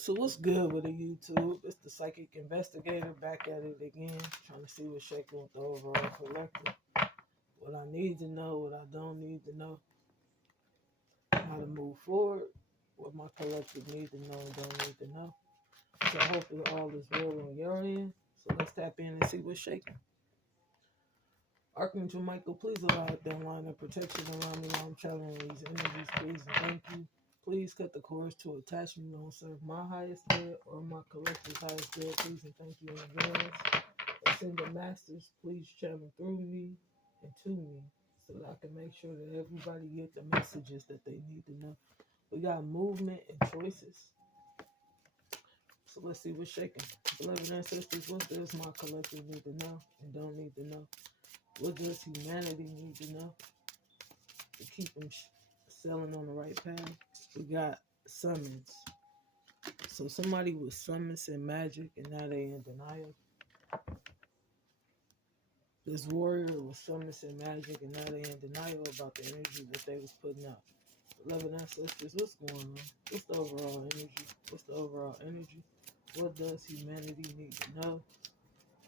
So what's good with the YouTube? It's the psychic investigator back at it again, trying to see what's shaking with the overall collective. What I need to know, what I don't need to know, how to move forward, what my collective need to know and don't need to know. So hopefully all is well on your end. So let's tap in and see what's shaking. Archangel Michael, please allow that line of protection around me while I'm traveling these energies, please and thank you. Please cut the cords to attachment don't serve my highest good or my collective's highest good, please and thank you in advance. Ascended Masters, please travel through me and to me so that I can make sure that everybody get the messages that they need to know. We got movement and choices. So let's see what's shaking. Beloved ancestors, what does my collective need to know and don't need to know? What does humanity need to know to keep them sailing on the right path? We got summons. So somebody was summons and magic and now they in denial. This warrior was summons and magic and now they in denial about the energy that they was putting out. Beloved ancestors, what's going on? What's the overall energy? What's the overall energy? What does humanity need to know?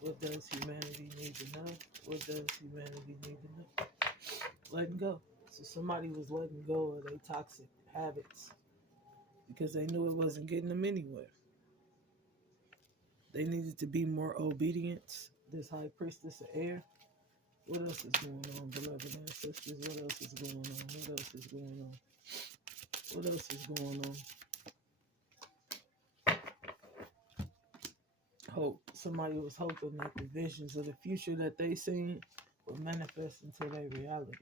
What does humanity need to know? What does humanity need to know? Letting go. So somebody was letting go of their toxic habits because they knew it wasn't getting them anywhere. They needed to be more obedient. This high priestess of air. What else is going on, beloved ancestors? What else is going on? What else is going on? What else is going on? Hope. Somebody was hoping that the visions of the future that they seen would manifest into their reality.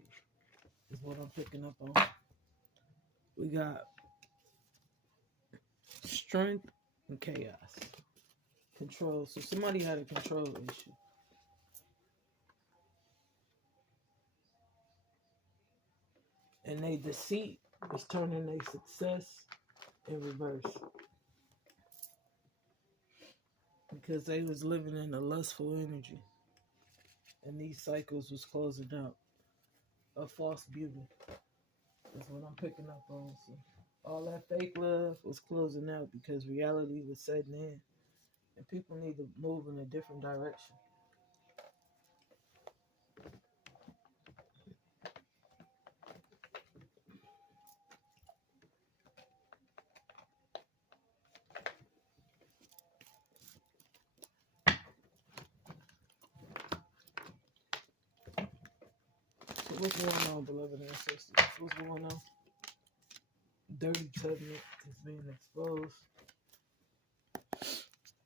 Is what I'm picking up on. We got strength and chaos. Control. So somebody had a control issue. And they deceit was turning their success in reverse. Because they was living in a lustful energy. And these cycles was closing out. A false beauty. That's what I'm picking up on. So all that fake love was closing out because reality was setting in. And people need to move in a different direction. So what's going on, beloved ancestors? What's going on? Dirty covenant is being exposed.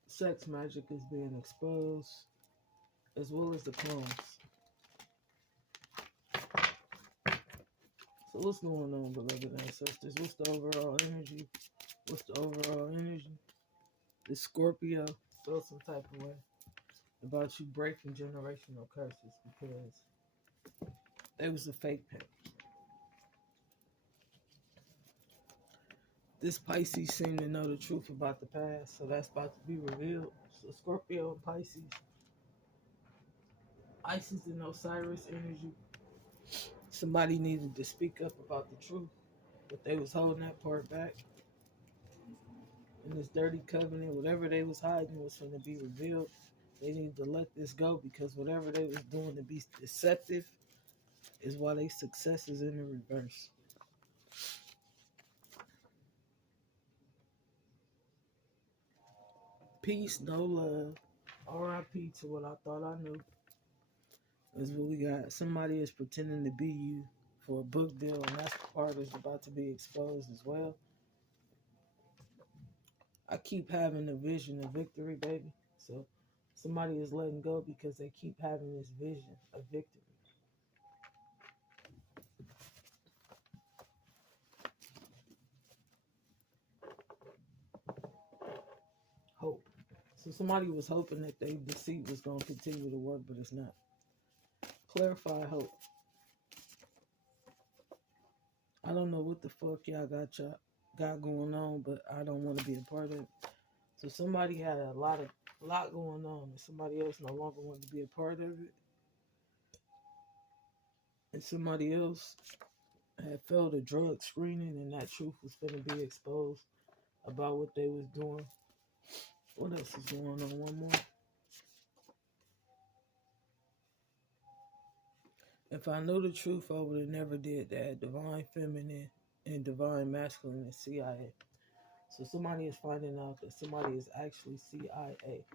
Sex magic is being exposed, as well as the clones. So what's going on, beloved ancestors? What's the overall energy? What's the overall energy? The Scorpio felt some type of way about you breaking generational curses because they was a fake pimp. This Pisces seemed to know the truth about the past, so that's about to be revealed. So Scorpio and Pisces, Isis and Osiris energy. Somebody needed to speak up about the truth, but they was holding that part back. And this dirty covenant, whatever they was hiding was going to be revealed. They need to let this go because whatever they was doing to be deceptive is why their success is in the reverse. Peace, no love. R.I.P. to what I thought I knew. Is what we got. Somebody is pretending to be you for a book deal, and that part is about to be exposed as well. I keep having a vision of victory, baby. So somebody is letting go because they keep having this vision of victory. Hope. So somebody was hoping that their deceit was going to continue to work, but it's not. Clarify hope. I don't know what the fuck y'all got going on, but I don't want to be a part of it. So somebody had a lot going on, and somebody else no longer wanted to be a part of it. And somebody else had failed a drug screening, and that truth was going to be exposed. about what they was doing. What else is going on? One more. If I knew the truth, I would have never did that. Divine feminine and divine masculine is CIA. So somebody is finding out that somebody is actually CIA.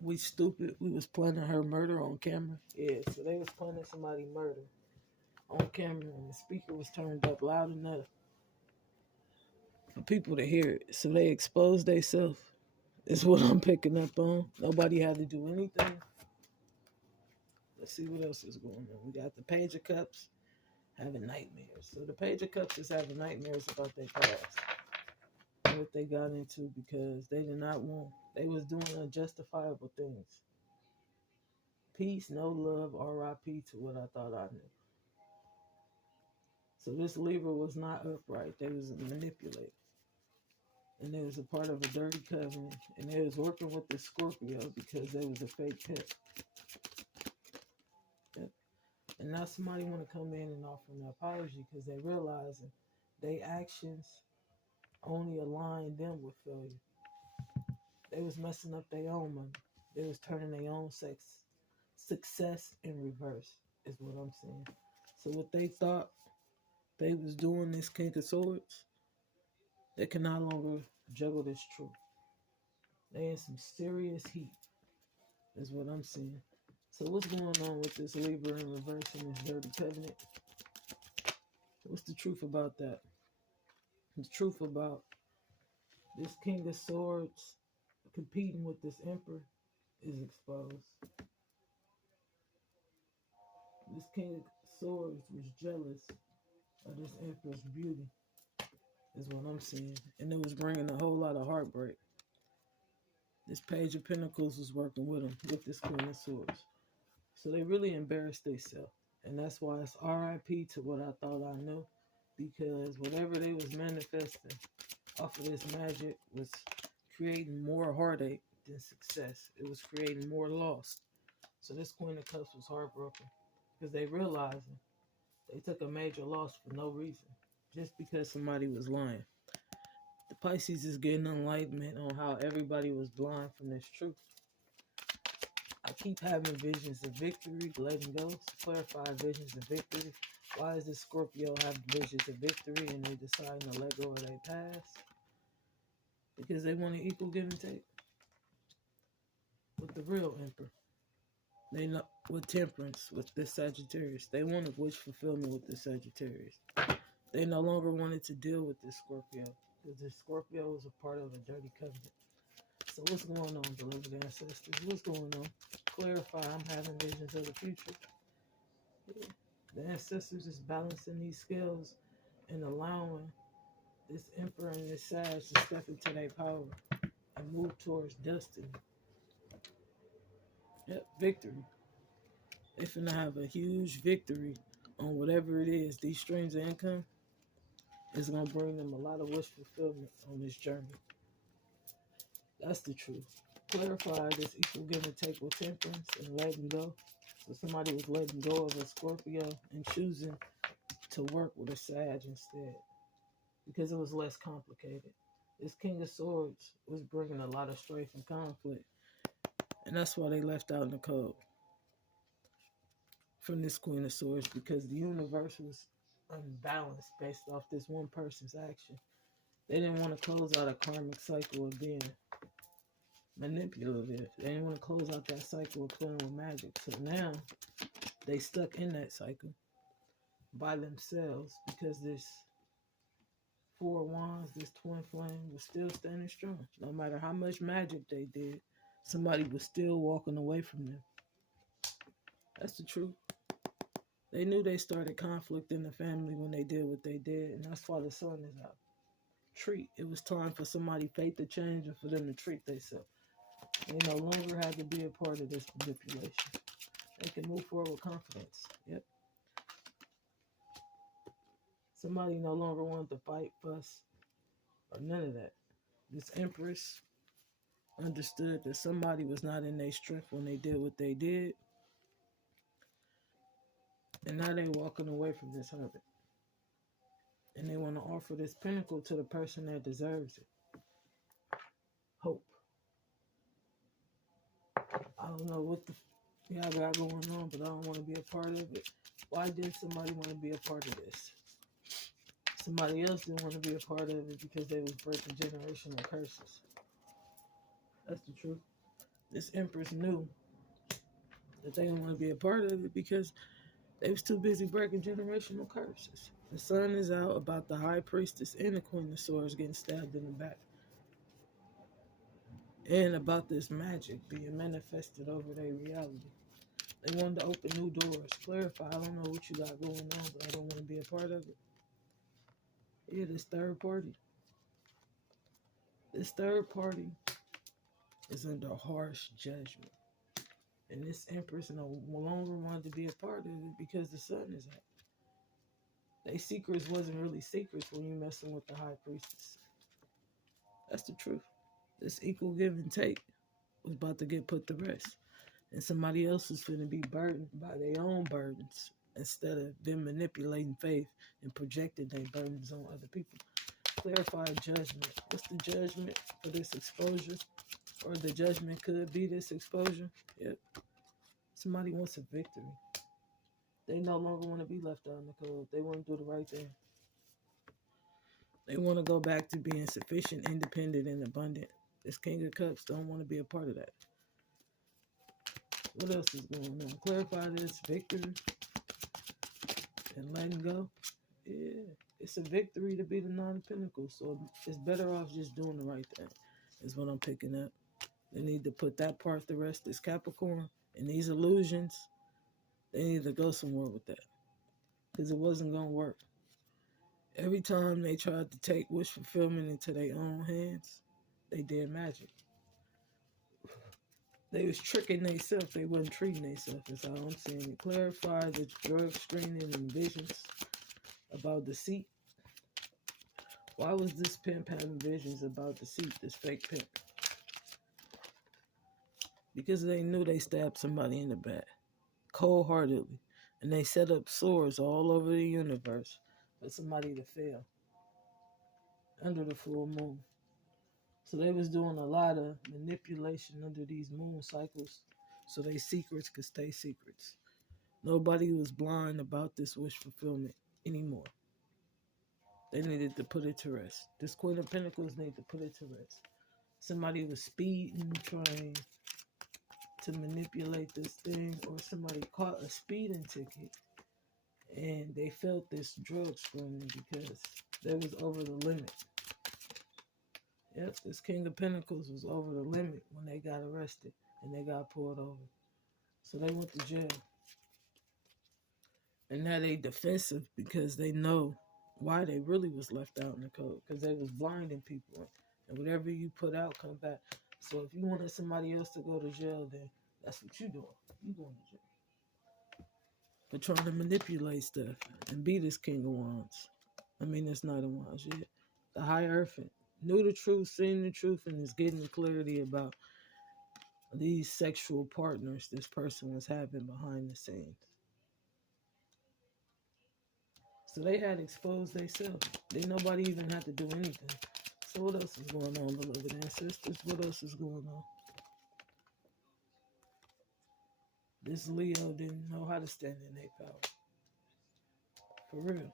We stupid. We was planning her murder on camera. Yeah, so they was planning somebody murder on camera, and the speaker was turned up loud enough for people to hear it. So they exposed themselves. Is what I'm picking up on. Nobody had to do anything. Let's see what else is going on. We got the Page of Cups having nightmares. So the Page of Cups is having nightmares about their past and what they got into because they did not want. They was doing unjustifiable things. Peace, no love, R.I.P. to what I thought I knew. So this Libra was not upright. They was manipulated. And they was a part of a dirty covenant. And they was working with the Scorpio because they was a fake pimp. Yep. And now somebody want to come in and offer an apology because they realizing their actions only align them with failure. They was messing up their own money. They was turning their own success in reverse, is what I'm saying. So what they thought they was doing, this King of Swords, they can no longer juggle this truth. They in some serious heat, is what I'm saying. So what's going on with this Libra in reverse and this dirty covenant? What's the truth about that? The truth about this King of Swords competing with this Emperor is exposed. This King of Swords was jealous of this Emperor's beauty, is what I'm seeing. And it was bringing a whole lot of heartbreak. This Page of Pentacles was working with him, with this Queen of Swords. So they really embarrassed themselves. And that's why it's RIP to what I thought I knew. Because whatever they was manifesting off of this magic was creating more heartache than success. It was creating more loss. So this Queen of Cups was heartbroken. Because they realizing they took a major loss for no reason. Just because somebody was lying. The Pisces is getting enlightenment on how everybody was blind from this truth. I keep having visions of victory, letting go. So clarify visions of victory. Why does this Scorpio have visions of victory and they deciding to let go of their past? Because they want an equal give and take with the real Emperor. They know with Temperance, with this Sagittarius. They wanted wish fulfillment with the Sagittarius. They no longer wanted to deal with this Scorpio because this Scorpio was a part of a dirty covenant. So what's going on, beloved ancestors? What's going on? Clarify, I'm having visions of the future. Yeah. The ancestors is balancing these scales and allowing this Emperor and this Sag to step into their power and move towards destiny. Yep, victory. They finna have a huge victory on whatever it is. These streams of income is gonna bring them a lot of wish fulfillment on this journey. That's the truth. Clarify this equal give and take with Temperance and letting go. So somebody was letting go of a Scorpio and choosing to work with a Sag instead because it was less complicated. This King of Swords was bringing a lot of strife and conflict, and that's why they left out in the cold from this Queen of Swords because the universe was unbalanced based off this one person's action. They didn't want to close out a karmic cycle of being manipulative. They didn't want to close out that cycle of playing with magic. So now they stuck in that cycle by themselves because this Four Wands, this twin flame was still standing strong. No matter how much magic they did, somebody was still walking away from them. That's the truth. They knew they started conflict in the family when they did what they did, and that's why the sun is out. Treat. It was time for somebody's fate to change and for them to treat themselves. They no longer had to be a part of this manipulation. They can move forward with confidence. Yep. Somebody no longer wanted to fight, fuss, or none of that. This Empress understood that somebody was not in their strength when they did what they did. And now they walking away from this habit. And they want to offer this pinnacle to the person that deserves it. Hope. I don't know what the y'all got going on, but I don't want to be a part of it. Why didn't somebody want to be a part of this? Somebody else didn't want to be a part of it because they was breaking generational curses. That's the truth. This Empress knew that they didn't want to be a part of it because they was too busy breaking generational curses. The sun is out about the High Priestess and the Queen of Swords getting stabbed in the back. And about this magic being manifested over their reality. They wanted to open new doors. Clarify, I don't know what you got going on, but I don't want to be a part of it. Yeah, this third party. This third party is under harsh judgment. And this Empress no longer wanted to be a part of it because the sun is out. They secrets wasn't really secrets when you messing with the High Priestess. That's the truth. This equal give and take was about to get put to rest. And somebody else is going to be burdened by their own burdens instead of them manipulating faith and projecting their burdens on other people. Clarify judgment. What's the judgment for this exposure? Or the judgment could be this exposure? Yep. Somebody wants a victory. They no longer want to be left out in the cold. They want to do the right thing. They want to go back to being sufficient, independent, and abundant. This King of Cups don't want to be a part of that. What else is going on? Clarify this victory and letting go. Yeah, it's a victory to be the Nine of Pentacles. So it's better off just doing the right thing, is what I'm picking up. They need to put that part to rest. This Capricorn and these illusions, they need to go somewhere with that because it wasn't going to work. Every time they tried to take wish fulfillment into their own hands, they did magic. They was tricking themselves. They wasn't treating themselves. That's how I'm saying it. Clarify the drug screening and visions about deceit. Why was this pimp having visions about deceit, this fake pimp? Because they knew they stabbed somebody in the back, cold-heartedly. And they set up swords all over the universe for somebody to fail under the full moon. So they was doing a lot of manipulation under these moon cycles so they secrets could stay secrets. Nobody was blind about this wish fulfillment anymore. They needed to put it to rest. This Queen of Pentacles needed to put it to rest. Somebody was speeding, trying to manipulate this thing, or somebody caught a speeding ticket and they felt this drug screening because they was over the limit. Yep, this King of Pentacles was over the limit when they got arrested and they got pulled over. So they went to jail. And now they defensive because they know why they really was left out in the cold. Because they was blinding people. And whatever you put out, come back. So if you wanted somebody else to go to jail, then that's what you doing. You going to jail. For trying to manipulate stuff and be this King of Wands. I mean, it's not a Wands yet. The Hierophant. Knew the truth, seen the truth, and is getting clarity about these sexual partners this person was having behind the scenes. So they had exposed themselves. They nobody even had to do anything. So what else is going on, beloved ancestors? What else is going on? This Leo didn't know how to stand in their power. For real.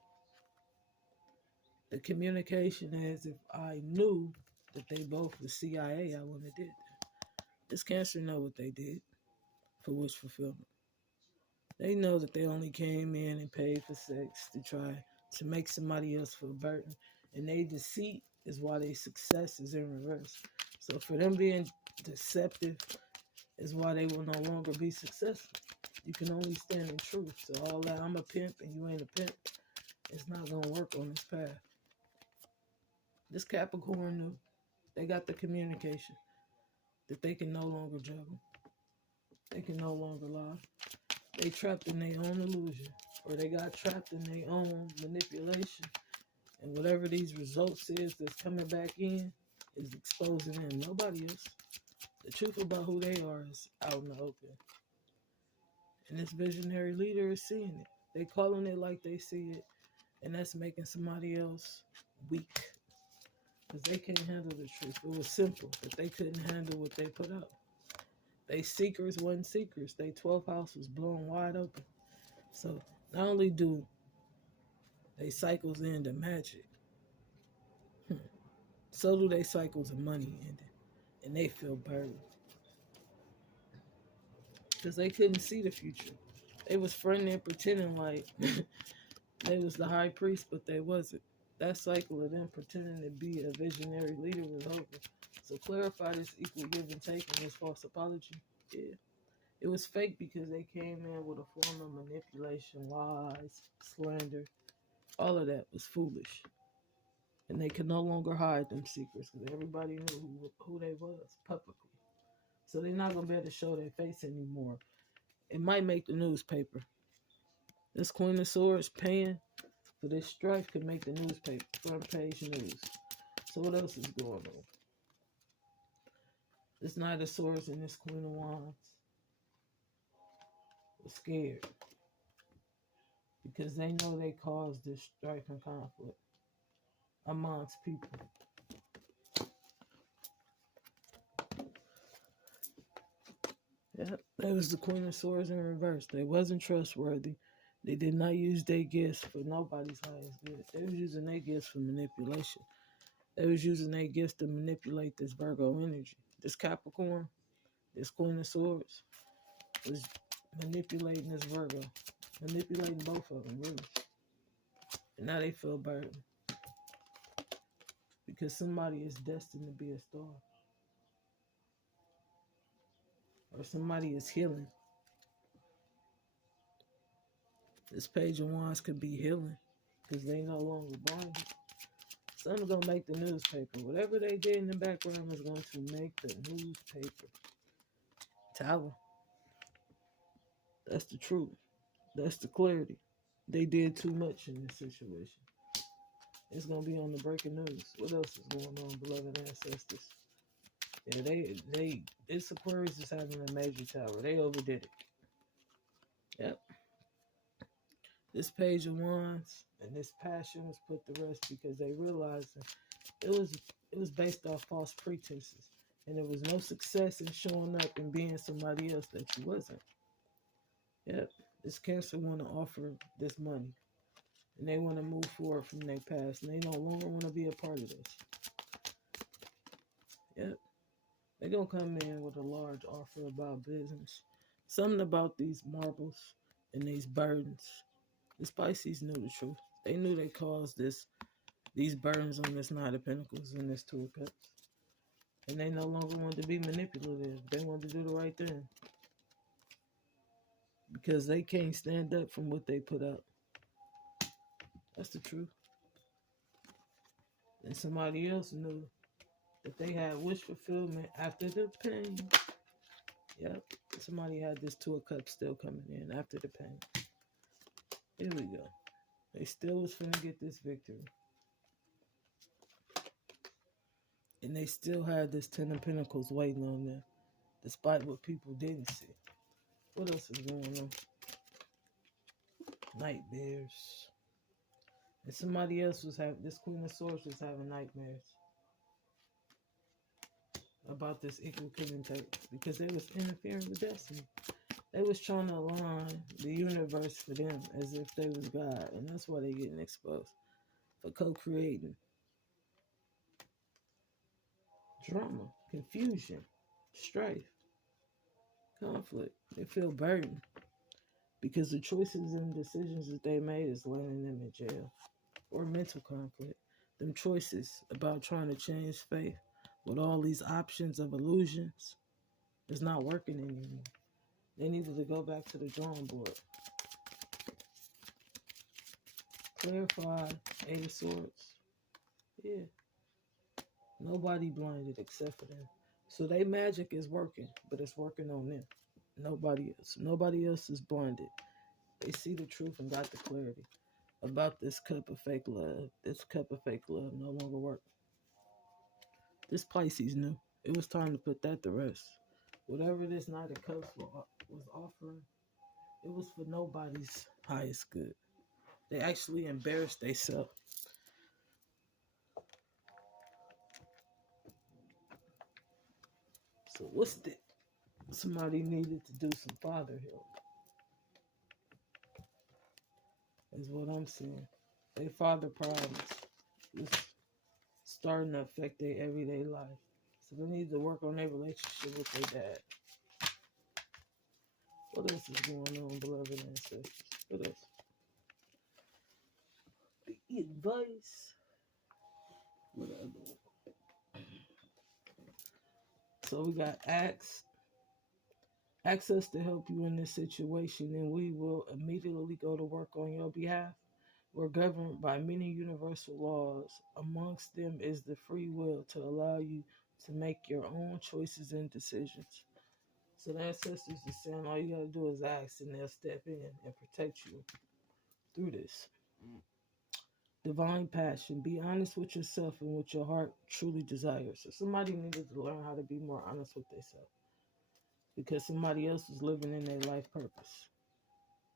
The communication is, if I knew that they both were CIA, I wouldn't have did that. This Cancer know what they did for wish fulfillment. They know that they only came in and paid for sex to try to make somebody else feel burdened. And they deceit is why their success is in reverse. So for them being deceptive is why they will no longer be successful. You can only stand in truth. So all that, I'm a pimp and you ain't a pimp, it's not going to work on this path. This Capricorn knew. They got the communication that they can no longer juggle. They can no longer lie. They trapped in their own illusion, or they got trapped in their own manipulation. And whatever these results is that's coming back in is exposing them. Nobody else. The truth about who they are is out in the open. And this visionary leader is seeing it. They calling it like they see it. And that's making somebody else weak. Because they can't handle the truth. It was simple, but they couldn't handle what they put up. They seekers wasn't seekers. They 12th house was blown wide open. So not only do they cycles into magic, so do they cycles of money ending. And they feel burdened. Because they couldn't see the future. They was fronting and pretending like they was the high priest, but they wasn't. That cycle of them pretending to be a visionary leader was over. So clarify this equal give and take and this false apology. Yeah. It was fake because they came in with a form of manipulation, lies, slander. All of that was foolish. And they could no longer hide them secrets because everybody knew who they was publicly. So they're not going to be able to show their face anymore. It might make the newspaper. This Queen of Swords paying for this strife could make the newspaper, front page news. So what else is going on? This Knight of Swords and this Queen of Wands are scared because they know they caused this strife and conflict amongst people. Yep, that was the Queen of Swords in reverse. They wasn't trustworthy. They did not use their gifts for nobody's highest good. They was using their gifts for manipulation. They was using their gifts to manipulate this Virgo energy. This Capricorn, this Queen of Swords, was manipulating this Virgo. Manipulating both of them, really. And now they feel burdened. Because somebody is destined to be a star. Or somebody is healing. This Page of Wands could be healing. Because they no longer blinded. Something's going to make the newspaper. Whatever they did in the background is going to make the newspaper. Tower. That's the truth. That's the clarity. They did too much in this situation. It's going to be on the breaking news. What else is going on, beloved ancestors? Yeah, this Aquarius is having a major tower. They overdid it. Yep. This Page of Wands and this passion was put to rest because they realized that it was based off false pretenses. And there was no success in showing up and being somebody else that you wasn't. Yep. This Cancer want to offer this money. And they want to move forward from their past. And they no longer want to be a part of this. Yep. They're going to come in with a large offer about business. Something about these marbles and these burdens. The Pisces knew the truth. They knew they caused these burdens on this Knight of Pentacles and this Two of Cups. And they no longer wanted to be manipulative. They wanted to do the right thing. Because they can't stand up from what they put up. That's the truth. And somebody else knew that they had wish fulfillment after the pain. Yep. Somebody had this Two of Cups still coming in after the pain. Here we go. They still was finna get this victory. And they still had this Ten of Pentacles waiting on them. Despite what people didn't see. What else is going on? Nightmares. And somebody else was having, this Queen of Swords was having nightmares. About this equal give and take. Because they was interfering with destiny. They was trying to align the universe for them as if they was God. And that's why they getting exposed. For co-creating. Drama. Confusion. Strife. Conflict. They feel burdened. Because the choices and decisions that they made is landing them in jail. Or mental conflict. Them choices about trying to change faith with all these options of illusions is not working anymore. They needed to go back to the drawing board. Clarify, Eight of Swords. Yeah. Nobody blinded except for them. So they magic is working, but it's working on them. Nobody else. Nobody else is blinded. They see the truth and got the clarity about this cup of fake love. This cup of fake love no longer works. This Pisces knew. It was time to put that to rest. Whatever this Knight of Cups was offering, it was for nobody's highest good. They actually embarrass themselves. So what's the somebody needed to do some father help is what I'm seeing. They father problems is starting to affect their everyday life. So they need to work on their relationship with their dad. What else is going on, beloved ancestors? What else? The advice. What other one? So we got ask us to help you in this situation, and we will immediately go to work on your behalf. We're governed by many universal laws. Amongst them is the free will to allow you to make your own choices and decisions. So the ancestors is saying all you gotta do is ask, and they'll step in and protect you through this. Divine passion. Be honest with yourself and what your heart truly desires. So somebody needed to learn how to be more honest with themselves because somebody else was living in their life purpose.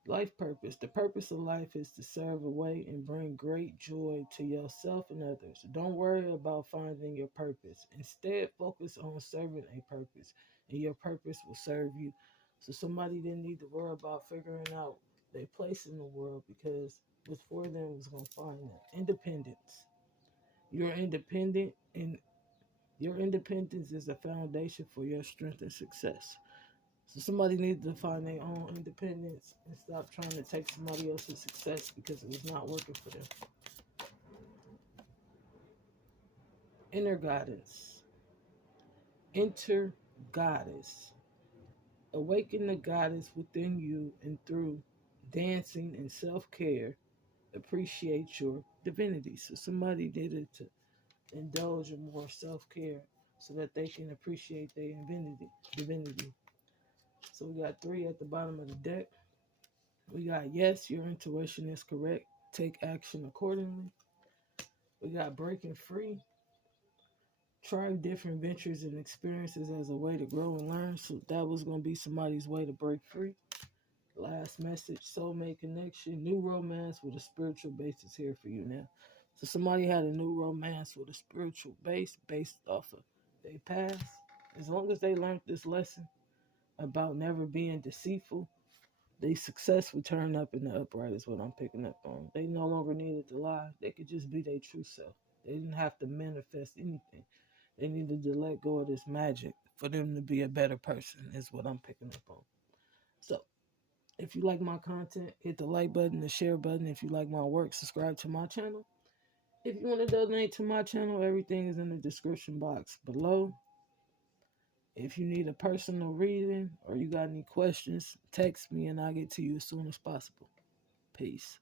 Life purpose. The purpose of life is to serve away and bring great joy to yourself and others. Don't worry about finding your purpose. Instead, focus on serving a purpose, and your purpose will serve you. So somebody didn't need to worry about figuring out their place in the world because what's for them was going to find them. Independence. You're independent, and your independence is the foundation for your strength and success. So somebody needs to find their own independence and stop trying to take somebody else's success because it was not working for them. Inner guidance. Enter goddess. Awaken the goddess within you and through dancing and self-care, appreciate your divinity. So somebody needed to indulge in more self-care so that they can appreciate their divinity. So we got 3 at the bottom of the deck. We got yes, your intuition is correct. Take action accordingly. We got breaking free. Try different ventures and experiences as a way to grow and learn. So that was going to be somebody's way to break free. Last message, soulmate connection, new romance with a spiritual base is here for you now. So somebody had a new romance with a spiritual base based off of their past. As long as they learned this lesson about never being deceitful, the success would turn up in the upright is what I'm picking up on. They no longer needed to lie. They could just be their true self. They didn't have to manifest anything. They needed to let go of this magic for them to be a better person is what I'm picking up on. So if you like my content, hit the like button, the share button. If you like my work, subscribe to my channel. If you want to donate to my channel, everything is in the description box below. If you need a personal reading or you got any questions, text me and I'll get to you as soon as possible. Peace.